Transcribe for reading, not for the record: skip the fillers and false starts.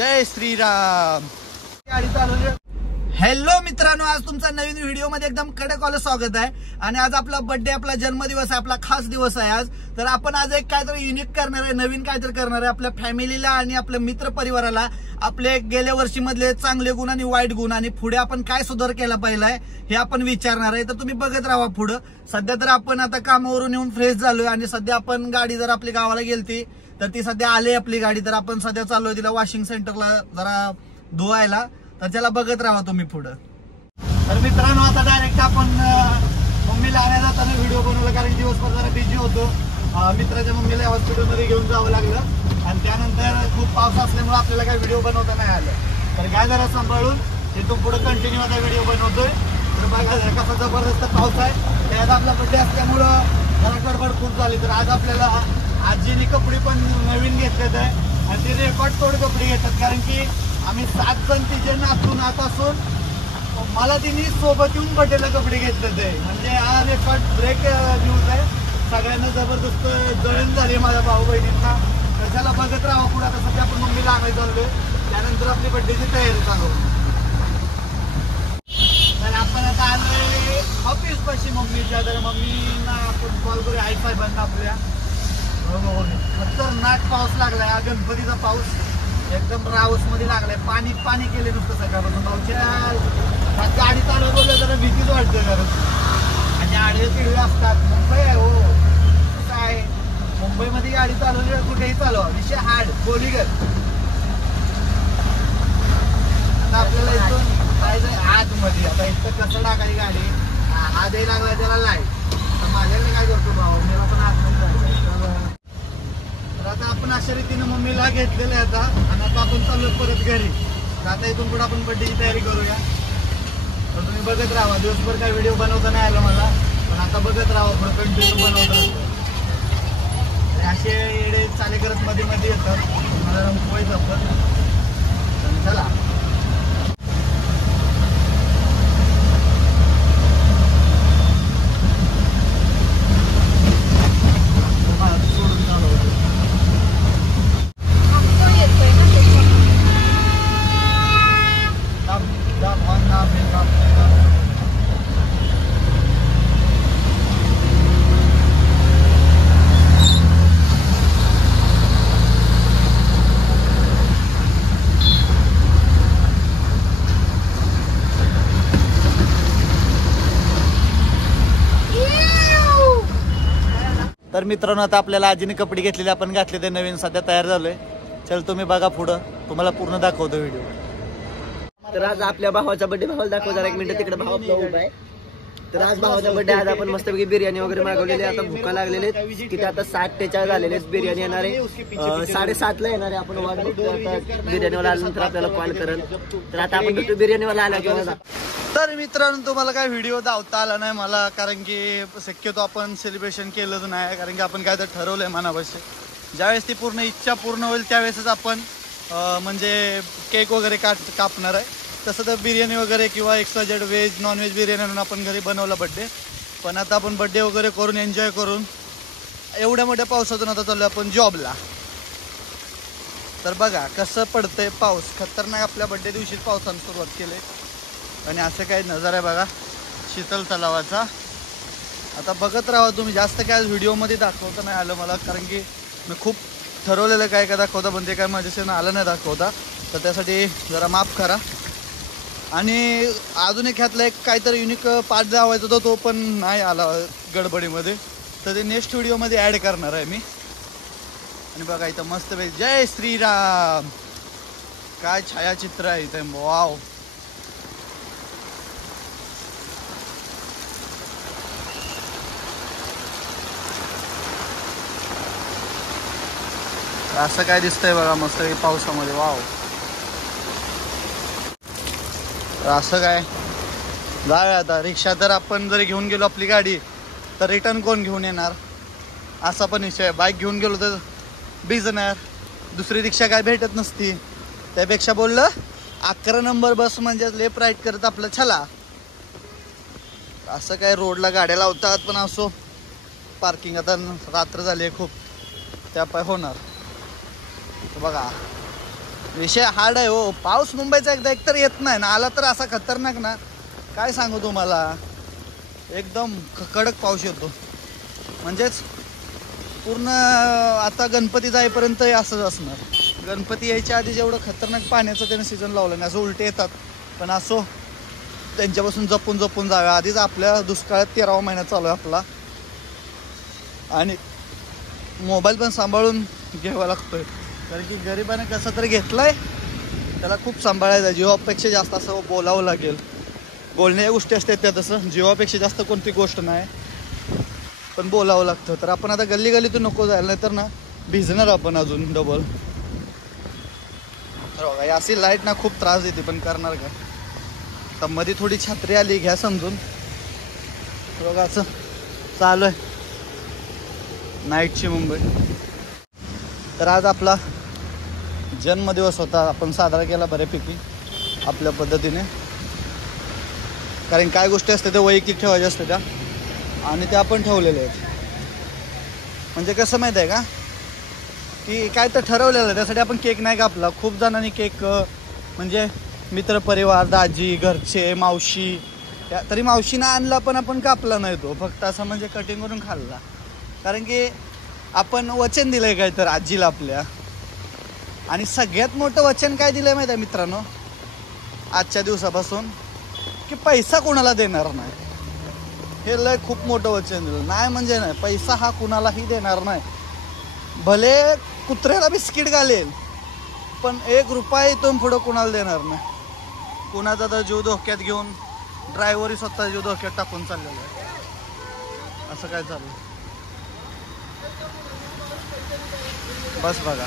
जय श्रीराम। गाडी चालवली। हॅलो मित्रांनो, आज तुमचा नवीन व्हिडिओ मध्ये एकदम कडकवालं स्वागत आहे। आणि आज आपला बर्थडे, आपला जन्मदिवस आहे, आपला खास दिवस आहे आज। तर आपण आज एक काहीतरी युनिक करणार आहे, नवीन काहीतरी करणार आहे आपल्या फॅमिलीला आणि आपल्या मित्र परिवाराला। आपले गेल्या वर्षी मधले चांगले गुण आणि वाईट गुण आणि पुढे आपण काय सुधार केला पाहिजे हे आपण विचारणार आहे। तर तुम्ही बघत राहा पुढे। सध्या तर आपण आता कामावरून येऊन फ्रेश झालोय आणि सध्या आपण गाडी जर आपली गावाला गेलती तर ती सध्या आली आपली गाडी। तर आपण सध्या चाललोय तिला वॉशिंग सेंटरला जरा धुवायला। तर त्याला बघत राहा तुम्ही पुढे। तर मित्रांनो, आता डायरेक्ट आपण मम्मीला आणायला जाताना व्हिडिओ बनवला, कारण दिवसभर जरा बिझी होतो। मित्राच्या मम्मीला हॉस्पिटलमध्ये घेऊन जावं लागलं आणि त्यानंतर खूप पाऊस असल्यामुळे आपल्याला काही व्हिडिओ बनवता नाही आलं। तर काय जरा सांभाळून इथून पुढे कंटिन्यू आता व्हिडिओ बनवतोय। तर बघा कसा जबरदस्त पाऊस आहे। त्यात आपला बर्थडे असल्यामुळं जरा गडबड खूप झाली। तर आज आपल्याला आजीने कपडे पण नवीन घेतलेत आहे आणि ते रेकॉर्ड तोड कपडे घेतात, कारण की आम्ही 7 जण तिचे नातून आत असून मला तिने सोबत येऊन बर्थडेला कपडे घेतले ते, म्हणजे हा रेकॉर्ड ब्रेक न्यूज आहे। सगळ्यांना जबरदस्त जळण झाली माझ्या भाऊ बहिणींना। त्याला बघत राहा पुढे। आता सध्या आपण मम्मीला आणायला चाललोय, त्यानंतर आपली बर्थडेची तयारी चालू। तर आपण आता आलोय ऑफिस पाशी मम्मीच्या। तर मम्मींना आपण कॉल करूया, आई साहेबांना आपल्या। खतरनाक पाऊस लागलाय, हा गणपतीचा पाऊस एकदम राऊस मध्ये लागलाय। पाणी पाणी केले नुसतं सकाळपासून। भाऊच्या गाडी चालवत बोललं जरा भीतीच वाटतं, कारण आणि आडवे तिडवे असतात। मुंबई आहे हो, काय मुंबईमध्ये गाडी चालवली कुठेही चालवा, विषय हार्ड बोलीगत। आता आपल्याला इथून जायचंय आतमध्ये। आता इथं कसं टाकायची गाडी, हा द्याय लागला त्याला लाईट। माझ्याकडे काय करतो भाऊ, मला पण आतमध्ये जायचं। तर आता आपण अशा रीतीने मम्मीला घेतलेलं आहे आता, आणि आता आपण चाललो परत घरी। तर आता इथून पुढे आपण बर्थडेची तयारी करूया। तर तुम्ही बघत राहा, दिवसभर काय व्हिडिओ बनवता नाही आला मला, पण आता बघत राहा पुढे कंटिन्यू बनवत राहतो। असे येडे चाले करत मध्ये मध्ये येतात, मला रमवायचं पण। चला तर मित्रांनो, आता आपल्याला आजीने कपडे घेतलेले आपण घातले ते नवीन, सध्या तयार झालोय। चल तुम्ही बघा पुढं, तुम्हाला पूर्ण दाखवतो व्हिडिओ। तर आज आपल्या भावाचा बर्थडे, भावाला दाखव जरा 1 मिनिट, तिकडे भाव आपला उभा आहे। तर आज भावाचा बर्थडे, आज आपण मस्तपैकी बिर्याणी वगैरे मागवलेली। आता भुका लागलेले किती, आता 7:43 झालेले। बिर्याणी येणार आहे 7:30 ला येणार आहे। आपण वाट बघतो, आता बिर्याणीवाला आल्यानंतर आपल्याला कॉल करेल। तर आता आपण बघतो बिर्याणीवाला आला किंवा। तर मित्रांनो, तुम्हाला काय व्हिडिओ दावता आला नाही मला, कारण की शक्यतो आपण सेलिब्रेशन केलंच नाही, कारण की आपण काय तर ठरवलंय मनापाशी। ज्यावेळेस ती पूर्ण इच्छा पूर्ण होईल त्यावेळेसच आपण म्हणजे केक वगैरे कापणार आहे। तसं तर बिर्याणी वगैरे किंवा extra veg non veg biryani आणून आपण घरी बनवला बड्डे, पण आता आपण बड्डे वगैरे करून एन्जॉय करून एवढ्या मोठ्या पावसातून आता चालू आपण जॉबला। तर बघा कसं पडतंय पाऊस, खतरनाक। आपल्या बड्डे दिवशीच पावसानं सुरुवात केली आणि असं काही नजारा आहे बघा शीतल तलावाचा। आता बघत राहा तुम्ही, जास्त काय व्हिडिओमध्ये दाखवता नाही आलं मला, कारण की मी खूप ठरवलेलं काय काय दाखवता, पण ते काय माझ्याशी आलं नाही दाखवता। तर त्यासाठी जरा माफ करा। आणि अजून एक ह्यातला एक काहीतरी युनिक पार्ट दावायचा होता, तो पण नाही आला गडबडीमध्ये, तर ते नेक्स्ट व्हिडिओमध्ये ॲड करणार आहे मी। आणि बघा इथं मस्त पैकी जय श्रीराम, काय छायाचित्र आहे इथं, वाव। असं काय दिसतंय बघा मस्त पावसामध्ये, वाव। असं काय जाऊया आता। रिक्षा तर आपण जरी घेऊन गेलो आपली गाडी, तर रिटर्न कोण घेऊन येणार, असा पण विषय। बाईक घेऊन गेलो तर भिजणार, दुसरी रिक्षा काय भेटत नसती। त्यापेक्षा बोललं 11 नंबर बस म्हणजे लेफ्ट राईट करत आपलं चला। असं काय रोडला गाड्या लावतात, पण असो पार्किंग आता रात्र झाली आहे खूप, त्या पाय होणार। बघा विषय हार्ड आहे हो. पाऊस मुंबईचा एकतर येत नाही ना, आला तर असा खतरनाक ना, काय सांगू तुम्हाला. एकदम कडक पाऊस येतो. म्हणजेच पूर्ण आता गणपती जाईपर्यंत असंच असणार. गणपती यायच्या आधी जेवढं खतरनाक पाण्याचं त्याने सीझन लावलं नाही. असं उलटे येतात, पण असो त्यांच्यापासून जपून जपून जाव्या. आधीच आपल्या दुष्काळात 13वा महिना चालू आहे आपला, आणि मोबाईल पण सांभाळून घ्यावा लागतोय. कारण की गरिबाने कसं तरी घेतलाय, त्याला खूप सांभाळायचं आहे. जीवापेक्षा जास्त असं बोलावं लागेल. बोलण्याच्या गोष्टी असतात त्या, तसं जीवापेक्षा जास्त कोणती गोष्ट नाही, पण बोलावं लागतं. तर आपण आता गल्ली गल्लीतून नको जायला, नाही तर ना भिजणार आपण अजून डबल. तर बघा अशी लाईट ना खूप त्रास देते, पण करणार का. तर मध्ये थोडी छत्री आली, घ्या समजून. बघा असं चालू आहे नाईटची मुंबई. तर आज आपला जन्मदिवस होता, आपण साजरा केला बऱ्यापैकी आपल्या पद्धतीने. कारण काय गोष्टी असतात त्या वैयक्तिक ठेवायच्या असतात त्या, आणि त्या आपण ठेवलेल्या आहेत. म्हणजे कसं माहीत आहे का, की काय तर ठरवलेलं आहे, त्यासाठी आपण केक नाही कापला. खूप जणांनी केक म्हणजे मित्रपरिवार, दाजी, घरचे, मावशी, तरी मावशीनं आणला पण आपण कापला नाही तो, फक्त असं म्हणजे कटिंग करून खाल्ला. कारण की आपण वचन दिलंय काय तर आजीला आपल्या. आणि सगळ्यात मोठं वचन काय दिलंय माहिती आहे मित्रांनो आजच्या दिवसापासून, की पैसा कोणाला देणार नाही. हे लय खूप मोठं वचन दिलं. नाही म्हणजे नाही, पैसा हा कुणालाही देणार नाही. भले कुत्र्याला बिस्किट घालेल, पण 1 रुपया इथून पुढं कुणाला देणार नाही. कुणाचा तर जीव धोक्यात घेऊन ड्रायव्हरही स्वतः जीव धोक्यात टाकून चाललेला आहे. असं काय चालू बस बघा.